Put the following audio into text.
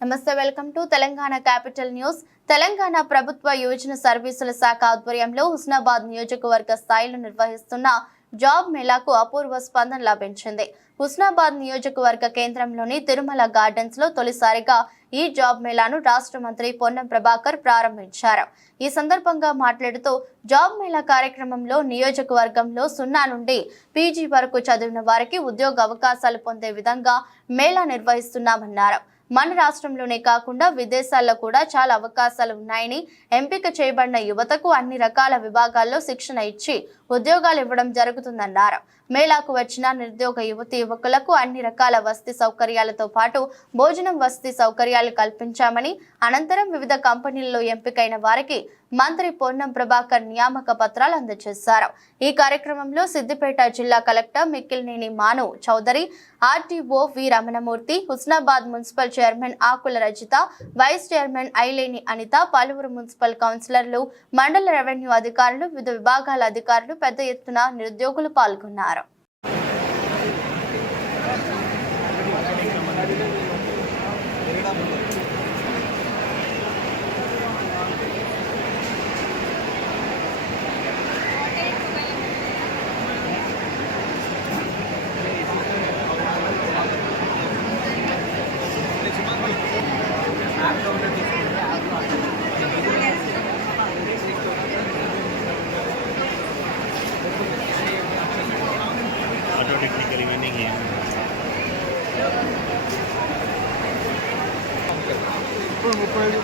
నమస్తే, welcome to Telangana capital news. Telangana ప్రభుత్వ యువజన సర్వీసుల శాఖ ఆధ్వర్యంలో హుస్నాబాద్ నియోజకవర్గ స్థాయిలో నిర్వహిస్తున్న జాబ్ మేళాకు అపూర్వ స్పందన లభించింది. హుస్నాబాద్ నియోజకవర్గ కేంద్రంలోని తిరుమల గార్డెన్స్ లో తొలిసారిగా ఈ జాబ్ మేళాను రాష్ట్ర మంత్రి పొన్నం ప్రభాకర్ ప్రారంభించారు. ఈ సందర్భంగా మాట్లాడుతూ జాబ్ మేళా కార్యక్రమంలో నియోజకవర్గంలో 0 నుండి పీజీ వరకు చదివిన వారికి ఉద్యోగ అవకాశాలు పొందే విధంగా మేళా నిర్వహిస్తున్నామన్నారు. మన రాష్ట్రంలోనే కాకుండా విదేశాల్లో కూడా చాలా అవకాశాలు ఉన్నాయని, ఎంపిక చేయబడిన యువతకు అన్ని రకాల విభాగాల్లో శిక్షణ ఇచ్చి ఉద్యోగాలు ఇవ్వడం జరుగుతుందన్నారు. మేళాకు వచ్చిన నిరుద్యోగ యువతీ యువకులకు అన్ని రకాల వసతి సౌకర్యాలతో పాటు భోజనం వసతి సౌకర్యాలు కల్పించామని, అనంతరం వివిధ కంపెనీల్లో ఎంపికైన వారికి మంత్రి పొన్నం ప్రభాకర్ నియామక పత్రాలు అందజేశారు. ఈ కార్యక్రమంలో సిద్దిపేట జిల్లా కలెక్టర్ మిక్కిలినేని మాను చౌదరి, ఆర్టీఓ వి రమణమూర్తి, హుస్నాబాద్ మున్సిపల్ చైర్మన్ ఆకుల రజిత, వైస్ చైర్మన్ ఐలేని అనిత, పలువురు మున్సిపల్ కౌన్సిలర్లు, మండల రెవెన్యూ అధికారులు, వివిధ విభాగాల అధికారులు పెద్ద ఎత్తున నిరుద్యోగులు పాల్గొన్నారు. टेक्निकल इवनिंग है ఇప్పుడు 35